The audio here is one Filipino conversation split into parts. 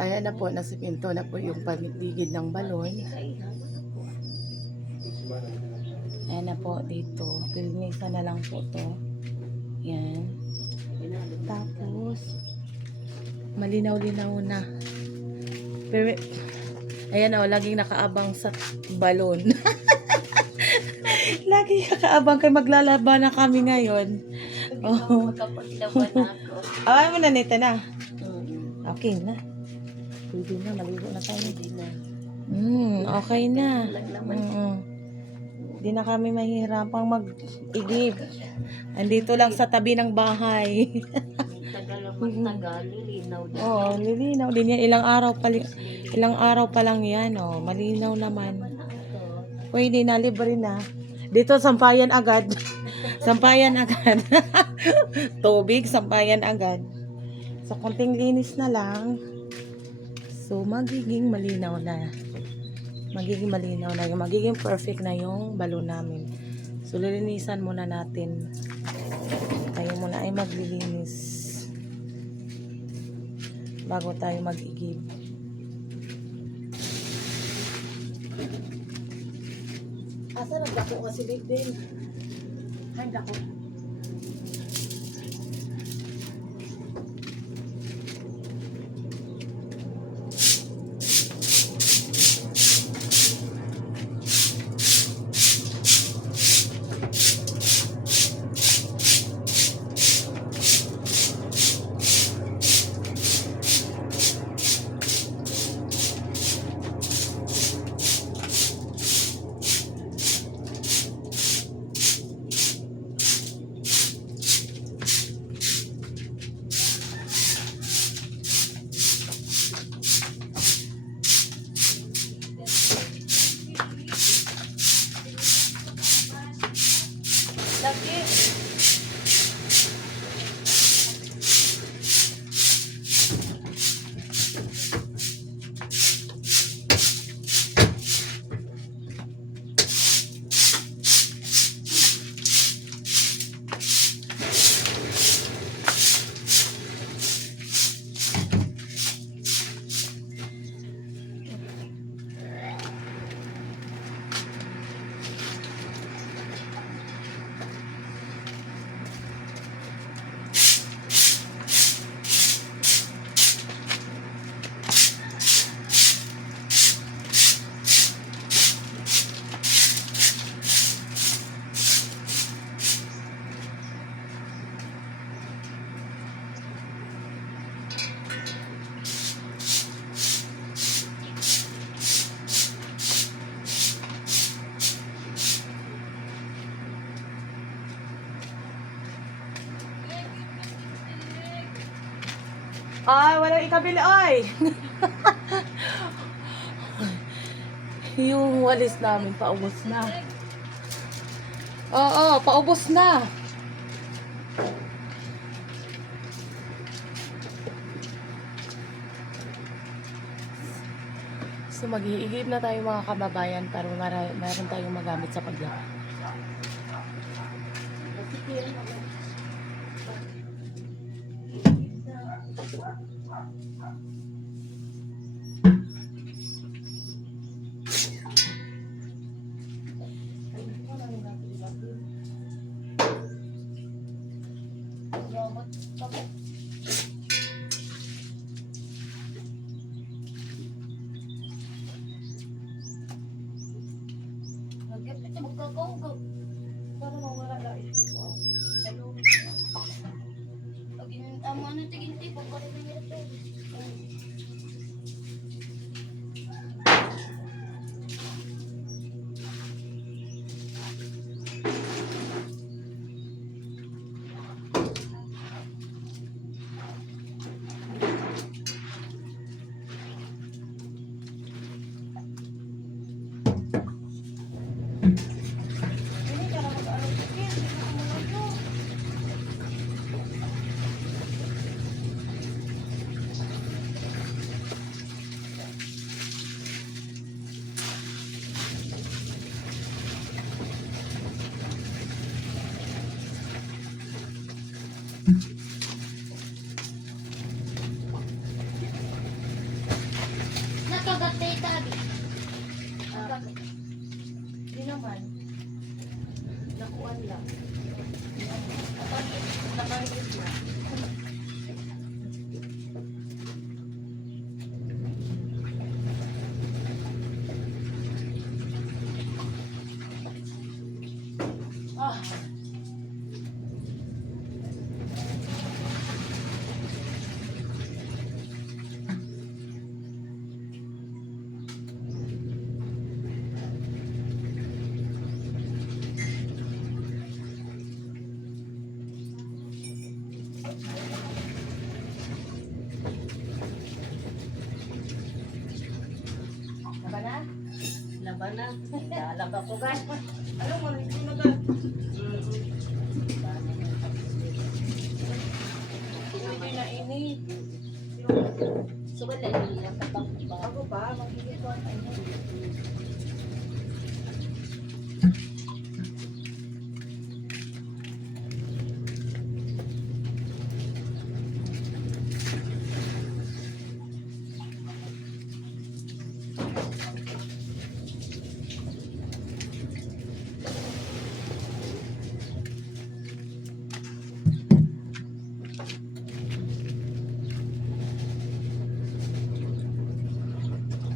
Ayan na po, nasipinto na po yung paligid ng balon. Ayan na po dito. Pilinisan na lang po to. Yan. Tapos, malinaw-linaw na. Pero, ayan o, laging nakaabang sa balon. Lagi nakaabang kay maglalaban na kami ngayon. Oh. Away mo na nito na. Okay na. Pwede na, maligo na tayo. Okay na. Hindi na kami mahihirapang mag-igib. Andito lang sa tabi ng bahay. Tagal, lilinaw din. Oo, lilinaw din yan. Ilang araw pa lang yan. Oh. Malinaw naman. Pwede na, libre na. Dito, sampayan agad. Sampayan agad. Tubig, sampayan agad. Sa konting linis na lang. So, magiging malinaw na. Magiging perfect na yung balon namin. So, lilinisan muna natin. Tayo muna ay maglilinis. Bago tayo mag-igib. Asa nagdako nga si Big Ben? Ay, dako. Ay, walang ikabili, ay! Yung walis namin, paubos na. Oo, paubos na. So, mag-iigib na tayo mga kababayan para meron tayong magamit sa paglaba. Para mawala na ito. Ano tigil-tigil ko pa rin ito. Daddy. Bakit? Hindi naman. Nakuan lang. Nakahit na. Ah. Tama na? Laban na. Dalag ako guys. Alam mo, hindi na ba? Hindi na init. So wala yung tabang ba? Ako pa, magiging ko ang init.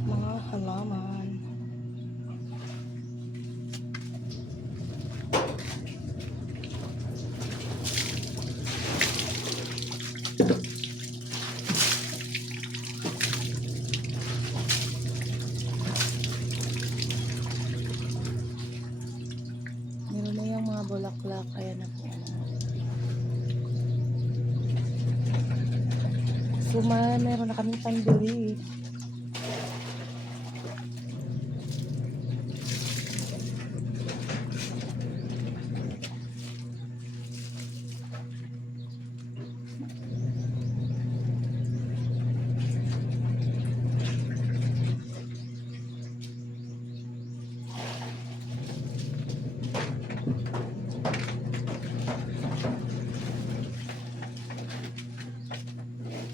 Mga halaman. Meron na yung mga bulaklak. Ayan na po. Meron na kaming pandiri.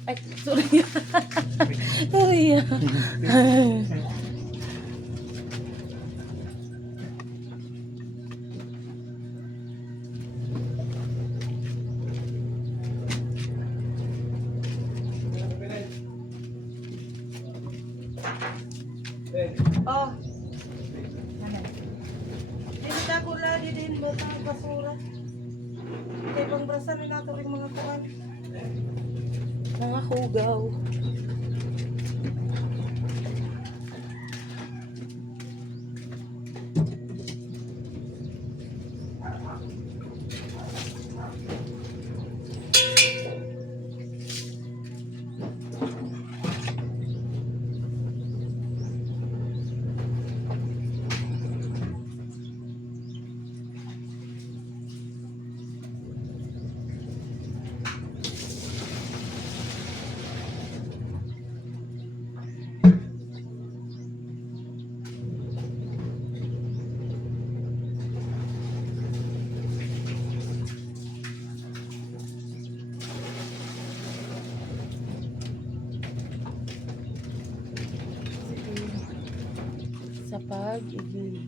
Ay, sorry. Sorry. Oh. Dito ako lagi din botang basura. Kaya pang brasan nila ito rin mga kuwan. Mga hugaw. Sa pag-igib.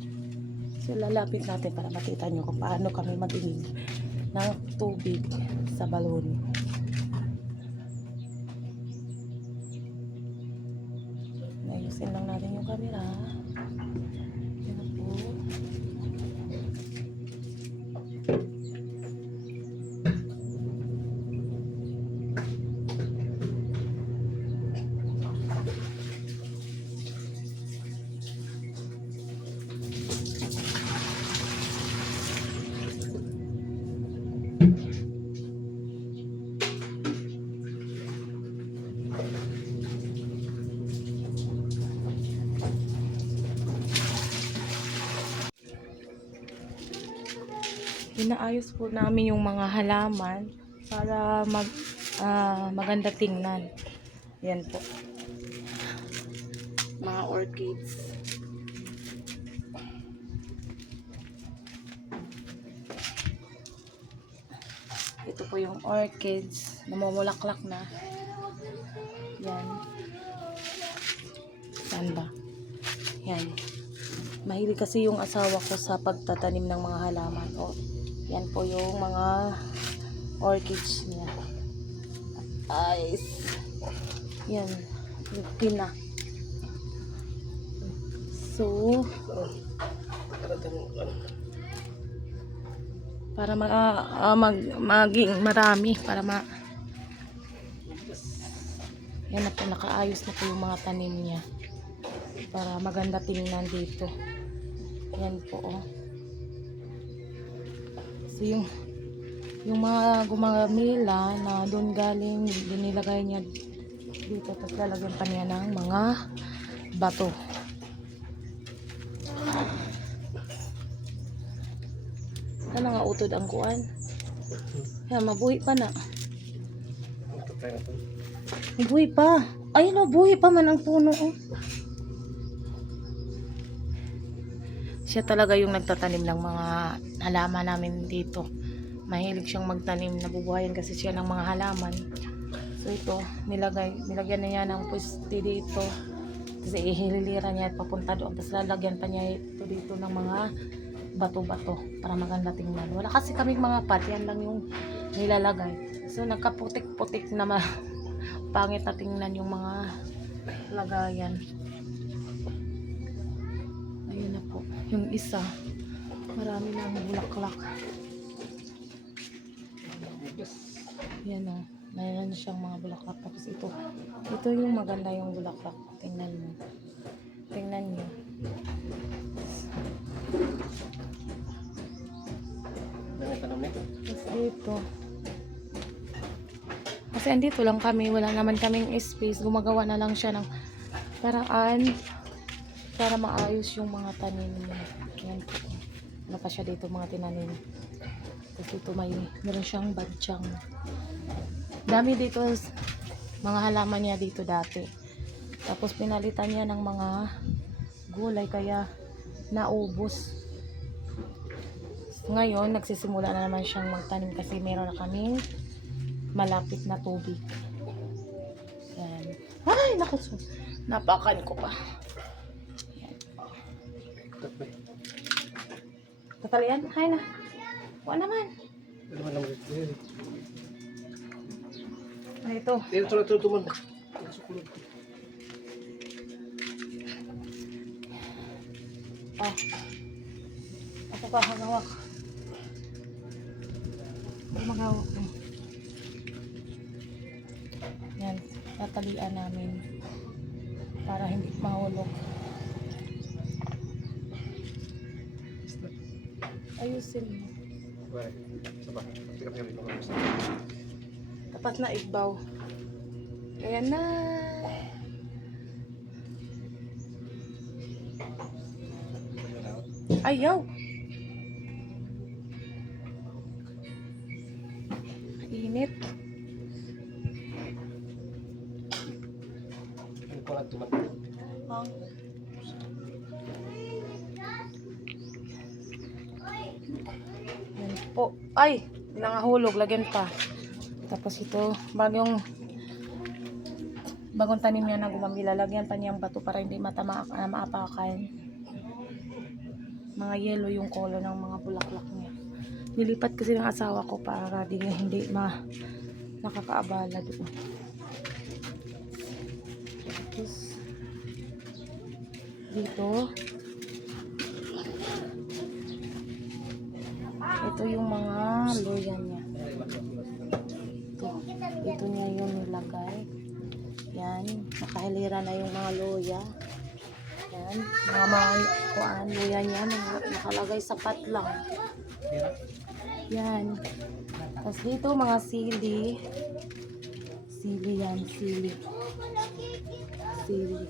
So lalapit natin para makita nyo kung paano kami mag-igib ng tubig sa balon. Ayusin lang natin yung camera. Yan po. Inaayos po namin yung mga halaman para maganda tingnan. Yan po. Mga orchids. Ito po yung orchids. Namumulaklak na. Yan. Saan ba? Yan. Mahilig kasi yung asawa ko sa pagtatanim ng mga halaman. O, yan po yung mga orchids niya. Ay, yan. Lupin na. So, para maging marami, para yan na po, nakaayos na po yung mga tanim niya para maganda tingnan dito. Yan po, oh. So yung mga gumamila na doon galing, dinilagay niya dito, tapos lalagyan pa niya ng mga bato. Ano nga utod ang kuan? Yan, mabuhi pa na. Mabuhi pa. Ay, no, buhi pa man ang puno. Oh. Siya talaga yung nagtatanim ng mga halaman namin dito. Mahilig siyang magtanim, nabubuhayan kasi siya ng mga halaman. So ito, nilagyan na niya ng pweste dito. Kasi ihililira niya at papunta doon. Tapos lalagyan pa niya ito dito ng mga bato-bato para maganda tingnan. Wala kasi kaming mga pot, yan lang yung nilalagay. So nagkaputik-putik na pangit na tingnan yung mga lagayan. Ayun na po. Yung isa, marami na ang bulaklak. Yan o. Mayroon na siyang mga bulaklak. Tapos ito yung maganda yung bulaklak. Tingnan mo. Tingnan niyo. Tapos dito. Kasi andito lang kami. Wala naman kaming space. Gumagawa na lang siya ng paraan para maayos yung mga tanim niya. Yan po. Ano pa siya dito mga tinanim. Tapos dito meron siyang badjang. Dami dito mga halaman niya dito dati. Tapos pinalitan niya ng mga gulay kaya naubos. Ngayon nagsisimula na naman siyang magtanim kasi meron na kaming malapit na tubig. Yan. Ay, naku. Napakan ko pa. Tatalian? Hay na. Huwag naman. Ay, ito. Ito man. Oh. Ako pa hagawak. Magawak. Yan. Tatalian namin para hindi mahulog. Ayusin mo. Tapat na igbaw. Ayan na. Ayaw. Init. Yan po. Ay, nangahulog. Lagyan pa. Tapos ito, bagong tanim niya na gumamila. Lagyan pa niyang bato para hindi maapakan. Mga yellow yung color ng mga bulaklak niya. Nilipat kasi ng asawa ko para hindi nakakaabala doon. Tapos dito ito yung mga luya niya. Ito niya yung nilagay. Yan, nakahilira na yung mga luya. Yan, mga luya niya, nakalagay sa pat lang. Yan. Tapos dito mga sili. Sili yan, sili. Sili.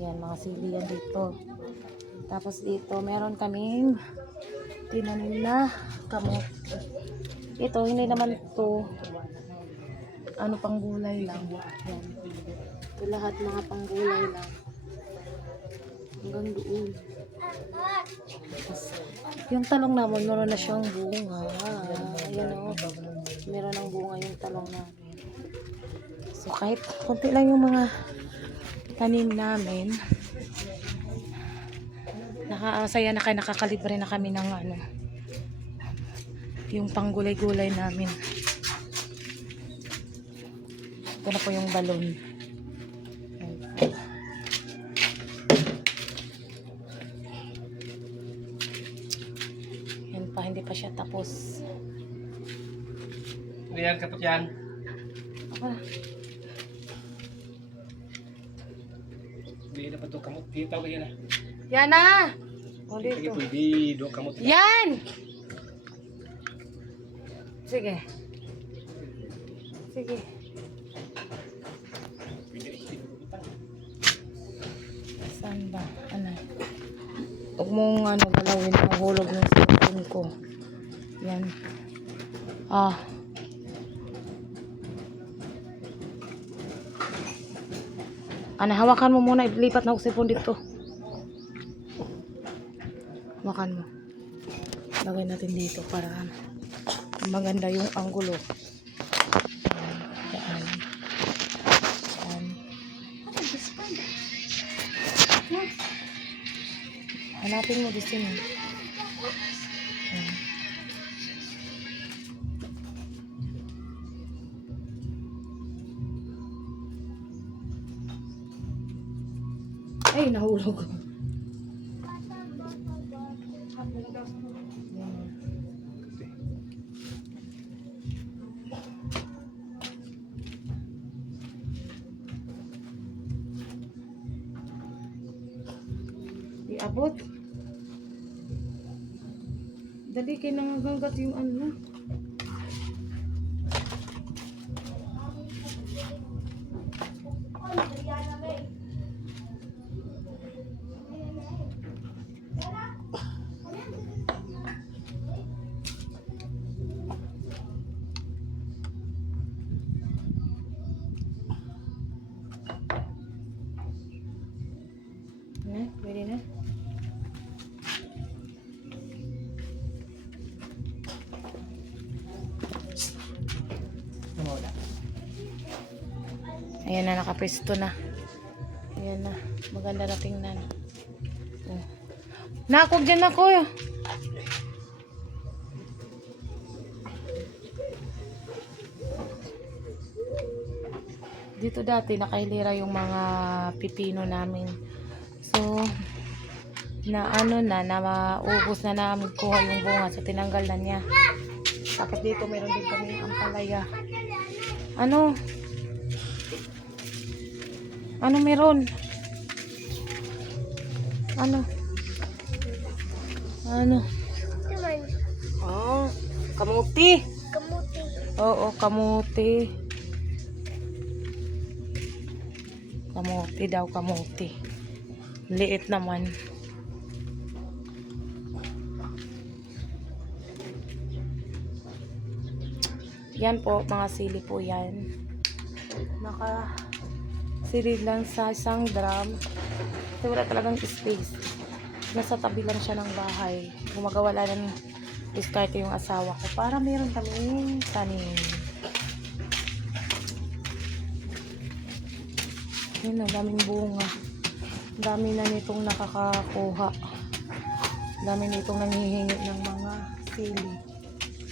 Yan, mga sili yan dito. Tapos dito, meron kaming tinanim na kamote. Ito, hindi naman to pang gulay lang. Yan. Ito lahat mga panggulay lang. Hanggang doon. Tapos, yung talong naman, meron na siyang bunga. Ayan o. Meron ng bunga yung talong namin. So, kahit konti lang yung mga tanim namin, Nakasaya na kayo, nakakalibre na kami ng ano, yung panggulay-gulay namin. Ito na po yung balon. Yan pa, hindi pa siya tapos. Ayan, kapot yan. Ako na. Hindi na pa ito kamot. Hindi tawag yan ah. Yan na! O Sige, dito. pwede. Do kamot. Yan! Sige. Sige. Saan ba? Ano? Huwag mong ano, galawin. Mahulog ng cellphone ko. Yan. Ah. Ano, hawakan mo muna. Ilipat na ako cellphone dito. Hawakan mo. Lagay natin dito para maganda yung anggulo. Yan. Yan. Hanapin mo dito mo. Yan. Ay, nahulog. Yan. Iabot. Dali kayo nangagat yung ano. Na, pwede na. Ayan na, nakapresto na. Ayan na, maganda na tingnan. Oh. Nakog dyan ako. Dito dati nakahilira yung mga pipino namin. So, na ano na maubos na namin kuha yung bunga. So, tinanggal na niya. Tapos dito meron din kami ampalaya. Ano? Ano meron? Ano? Ano? Oh, kamuti. Kamuti. Oo, kamuti. Kamuti daw, kamuti. Liit naman. Yan po, mga sili po yan. Naka-silid lang sa isang drum. Kasi wala talagang space. Nasa tabi lang siya ng bahay. Gumagawa lang ng diskarte yung asawa ko para meron kaming tanim. Yun, ang daming bunga. Ang dami na nitong nakakakuha. Ang dami nitong nangihingi ng mga sili.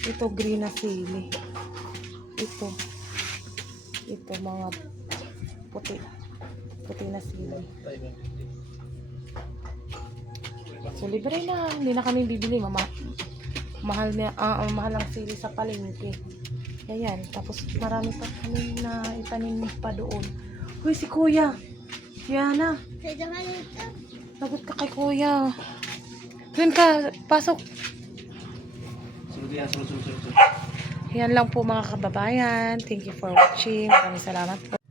Ito, green na sili. Ito mga puti na sili. So libre na, hindi na kami bibili, mahal ang sili sa palengke. Ayan, tapos marami pa kami na itanim pa doon. Uy, si Kuya Yana, lagot ka kay Kuya. Doon ka, pasok. Sunod yan, sunod. Yan lang po mga kababayan. Thank you for watching. Maraming salamat po.